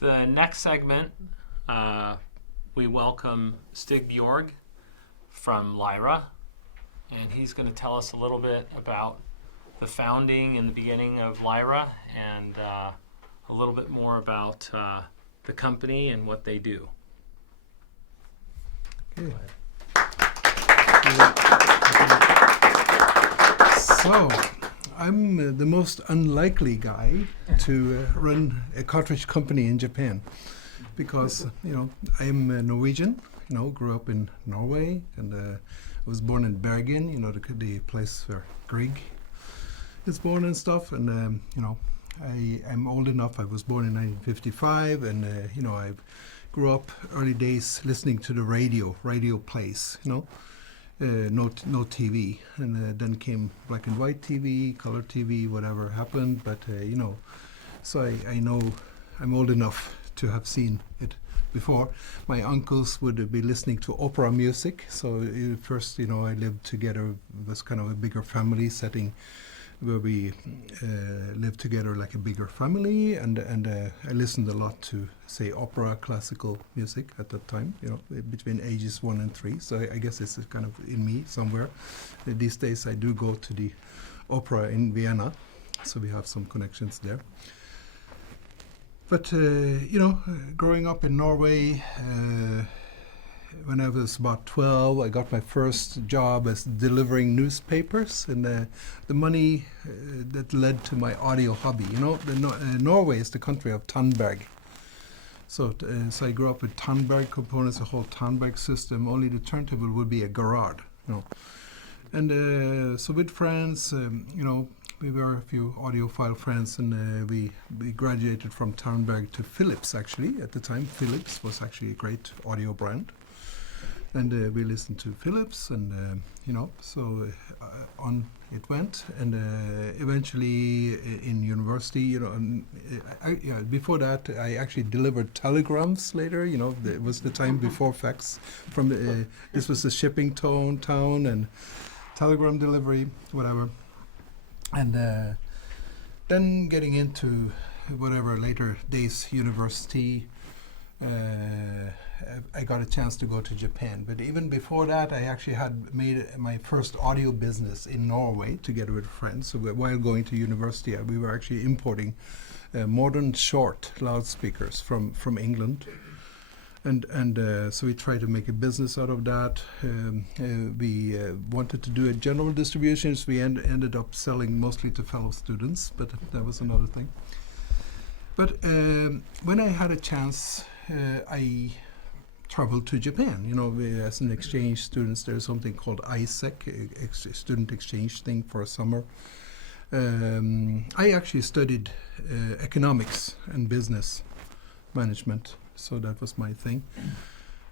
The next segment, we welcome Stig Borge from Lyra, and he's going to tell us a little bit about the founding and the beginning of Lyra, and a little bit more about the company and what they do. Okay. So, I'm the most unlikely guy to run a cartridge company in Japan because, I'm Norwegian, grew up in Norway, and I was born in Bergen, the place where Grieg is born and stuff, and, I'm old enough. I was born in 1955, and, I grew up early days listening to the radio plays, no TV, and then came black and white TV, color TV, whatever happened. But so I know I'm old enough to have seen it before. My uncles would be listening to opera music. So first, I lived together. It was kind of a bigger family setting where we lived together like a bigger family, and I listened a lot to, say, opera, classical music at that time, between ages 1 and 3. So I guess it's kind of in me somewhere. These days I do go to the opera in Vienna, so we have some connections there. But, growing up in Norway, when I was about 12, I got my first job as delivering newspapers, and the money that led to my audio hobby. Norway is the country of Tandberg. So I grew up with Tandberg components, the whole Tandberg system. Only the turntable would be a garage. And so with friends, we were a few audiophile friends, and we graduated from Tandberg to Philips, actually. At the time, Philips was actually a great audio brand. And we listened to Philips, and so on it went. And eventually, in university, before that, I actually delivered telegrams later. It was the time before fax. This was a shipping town, and telegram delivery, whatever. And then getting into whatever later days university. I got a chance to go to Japan. But even before that, I actually had made my first audio business in Norway together with friends. So while going to university, we were actually importing modern short loudspeakers from England. And so we tried to make a business out of that. We wanted to do a general distribution, so we ended up selling mostly to fellow students, but that was another thing. But when I had a chance, I traveled to Japan. As an exchange student, there's something called ISEC, student exchange thing for a summer. I actually studied economics and business management, so that was my thing.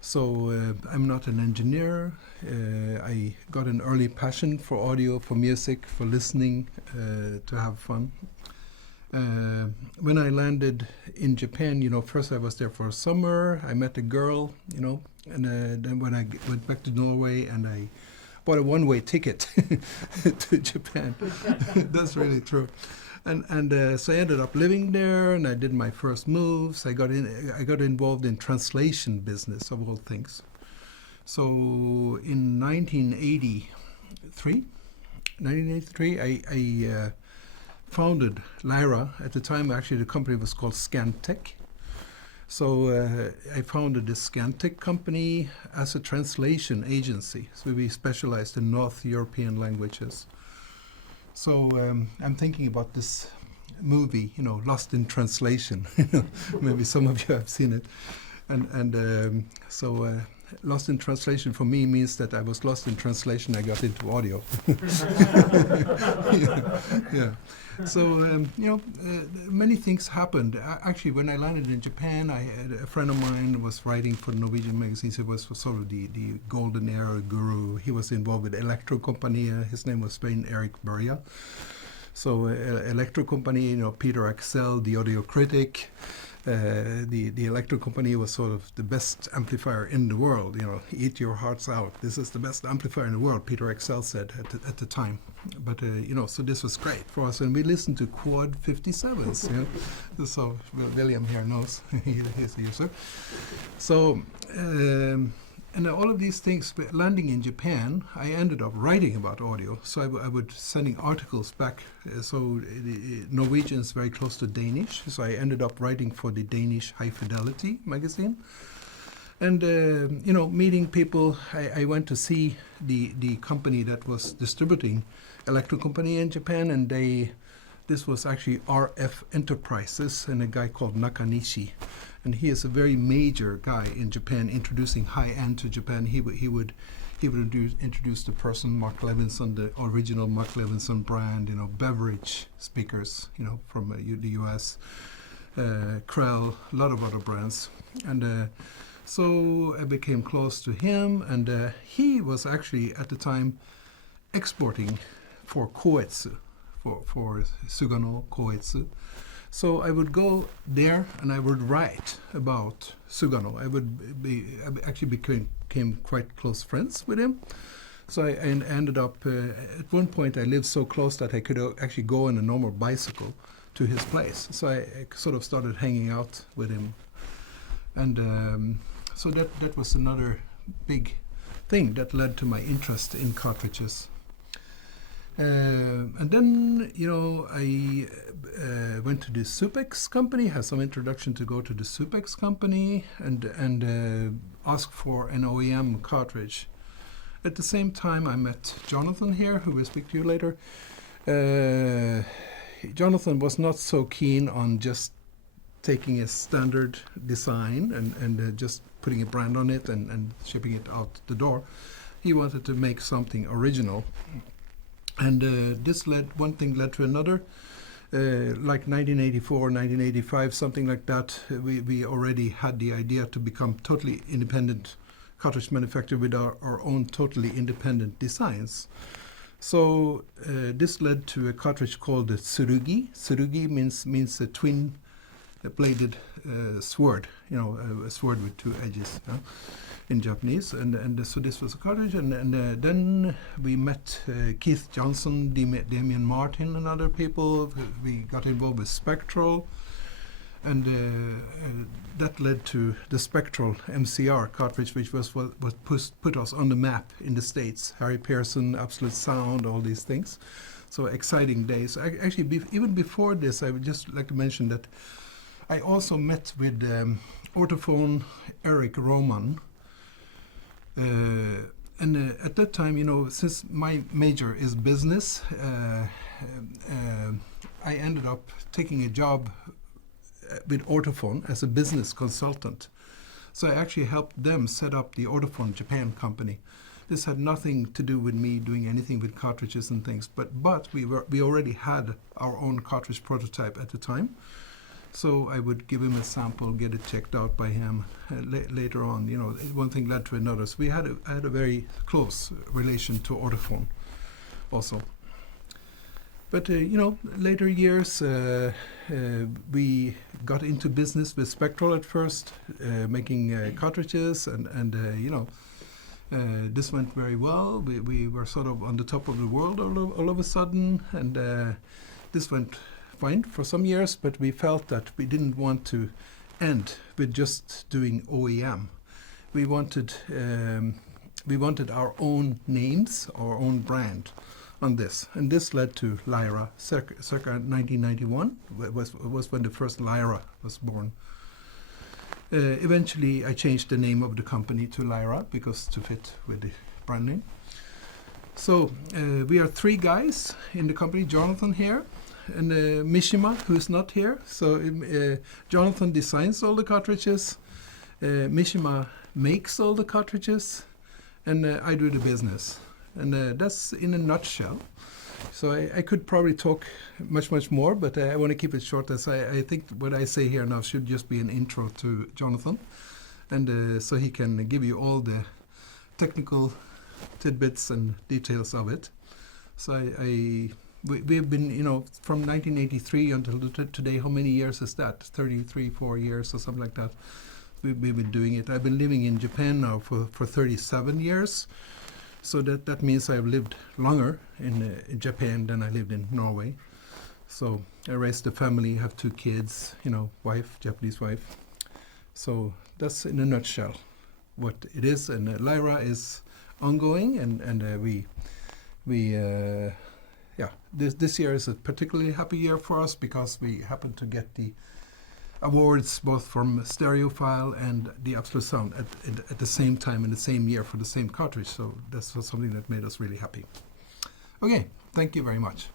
So I'm not an engineer. I got an early passion for audio, for music, for listening, to have fun. When I landed in Japan, first I was there for a summer. I met a girl, and then when I went back to Norway, and I bought a one-way ticket to Japan. That's really true. And so I ended up living there, and I did my first moves. I got involved in translation business of all things. So in 1983, I founded Lyra. At the time, actually, the company was called Scantech. So I founded this Scantech company as a translation agency. So we specialized in North European languages. So I'm thinking about this movie, Lost in Translation. Maybe some of you have seen it. And so Lost in Translation for me means that I was lost in translation. I got into audio. yeah. So many things happened. Actually, when I landed in Japan, I had a friend of mine was writing for Norwegian magazines. He was sort of the golden era guru. He was involved with Electro Company. His name was Svein Erik Børja. So Electro Company, Peter Axel, the audio critic. The Electro company was sort of the best amplifier in the world. Eat your hearts out. This is the best amplifier in the world, Peter Excel said at the time. But so this was great for us, and we listened to quad 57s. So William here knows he's a user. So. And all of these things, landing in Japan, I ended up writing about audio. So I would sending articles back. Norwegian is very close to Danish. So I ended up writing for the Danish High Fidelity magazine. And, meeting people, I went to see the company that was distributing Electro Company in Japan. And this was actually RF Enterprises and a guy called Nakanishi. And he is a very major guy in Japan, introducing high-end to Japan. He would introduce the person, Mark Levinson, the original Mark Levinson brand, beverage speakers, from the US, Krell, a lot of other brands. And so I became close to him, and he was actually, at the time, exporting for Koetsu, for Sugano Koetsu. So I would go there and I would write about Sugano. I actually became quite close friends with him. So I ended up, at one point I lived so close that I could actually go on a normal bicycle to his place. So I sort of started hanging out with him. And so that was another big thing that led to my interest in cartridges. And then, I went to the Supex company, had some introduction to go to the Supex company and ask for an OEM cartridge. At the same time, I met Jonathan here, who will speak to you later. Jonathan was not so keen on just taking a standard design and just putting a brand on it and shipping it out the door. He wanted to make something original. And one thing led to another. Like 1984, 1985, something like that, we already had the idea to become totally independent cartridge manufacturer with our own totally independent designs. So this led to a cartridge called the Tsurugi. Tsurugi means a twin-bladed sword, a sword with two edges. In Japanese, and so this was a cartridge, and then we met Keith Johnson, Damien Martin, and other people. We got involved with Spectral, and that led to the Spectral MCR cartridge, which was what put us on the map in the States. Harry Pearson, Absolute Sound, all these things. So exciting days. Actually, even before this, I would just like to mention that I also met with orthophone Eric Roman. And at that time, since my major is business, I ended up taking a job with Orthophone as a business consultant. So I actually helped them set up the Orthophone Japan company. This had nothing to do with me doing anything with cartridges and things, but we already had our own cartridge prototype at the time. So I would give him a sample, get it checked out by him later on. One thing led to another. So I had a very close relation to Orthophone also. But, later years, we got into business with Spectral at first, making cartridges, and this went very well. We were sort of on the top of the world all of a sudden, and this went fine for some years, but we felt that we didn't want to end with just doing OEM. We wanted our own names, our own brand on this, and this led to Lyra. Circa 1991 was when the first Lyra was born. Eventually, I changed the name of the company to Lyra because to fit with the brand name. So we are three guys in the company. Jonathan here. And Mishima, who's not here. So Jonathan designs all the cartridges, Mishima makes all the cartridges, and I do the business. And that's in a nutshell. So I could probably talk much more, but I want to keep it short, as I think what I say here now should just be an intro to Jonathan, and so he can give you all the technical tidbits and details of it. So I we've been, from 1983 until today. How many years is that? 33, 4 years or something like that. We've been doing it. I've been living in Japan now for 37 years. So that means I've lived longer in Japan than I lived in Norway. So I raised a family, have 2 kids, wife, Japanese wife. So that's in a nutshell what it is. And Lyra is ongoing, and this year is a particularly happy year for us because we happen to get the awards both from Stereophile and the Absolute Sound at the same time in the same year for the same cartridge. So that's something that made us really happy. Okay, thank you very much.